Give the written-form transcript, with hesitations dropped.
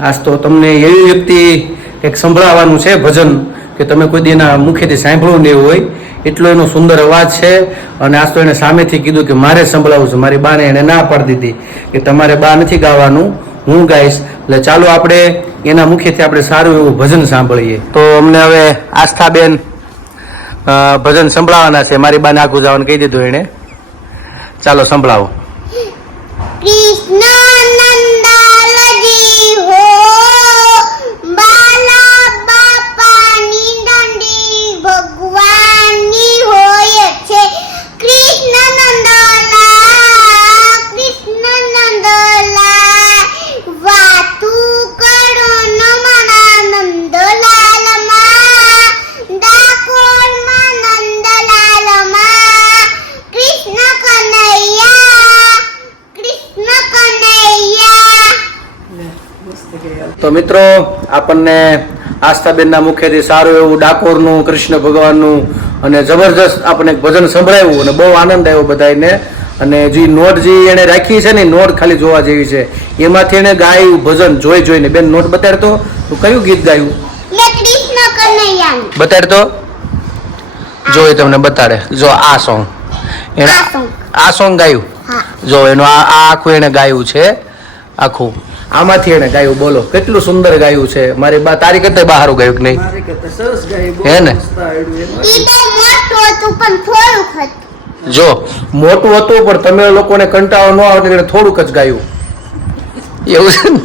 આજ તો તમને એવી વ્યક્તિ એક સંભળાવવાનું છે ભજન કે તમે કોઈ દીના મુખેથી સાંભળવું નહીં હોય એટલો એનો સુંદર અવાજ છે. અને આજ તો એને સામેથી કીધું કે મારે સંભળાવવું છે. મારી બાને એને ના પાડી દીધી કે તમારે બા નથી ગાવાનું, હું ગાઈશ. એટલે ચાલો આપણે એના મુખેથી આપણે સારું એવું ભજન સાંભળીએ. તો અમને હવે આસ્થાબેન ભજન સંભળાવવાના છે. મારી બાને આખું જવાનું કહી દીધું એને. ચાલો સંભળાવો. તો મિત્રો આપણને આસ્થાબેનના મુખેથી સારું એવું ડાકોરનું કૃષ્ણ ભગવાનનું અને જબરજસ્ત આપણને ભજન સંભળાવ્યું અને બહુ આનંદ આવ્યો બધાને. અને જે નોટ જે એને રાખી છે ને નોટ ખાલી જોવા જેવી છે. એમાંથી એને ગાયું ભજન જોઈને. બેન નોટ બતાડતો તું કયું ગીત ગાયું બતાડતો જો એ તમને બતાડે. જો આ સોંગ એને આ સોંગ ગાયું. જો એનું આ આખું એને ગાયું છે આખું. આમાંથી એને ગાયું. બોલો કેટલું સુંદર ગાયું છે. મારી બા તારી કરતા બહારું ગાયું કે નહીં? હે ને? જો મોટું હતું પણ તમે લોકોને કંટાળો ન આવે એટલે થોડુંક જ ગાયું એવું છે ને?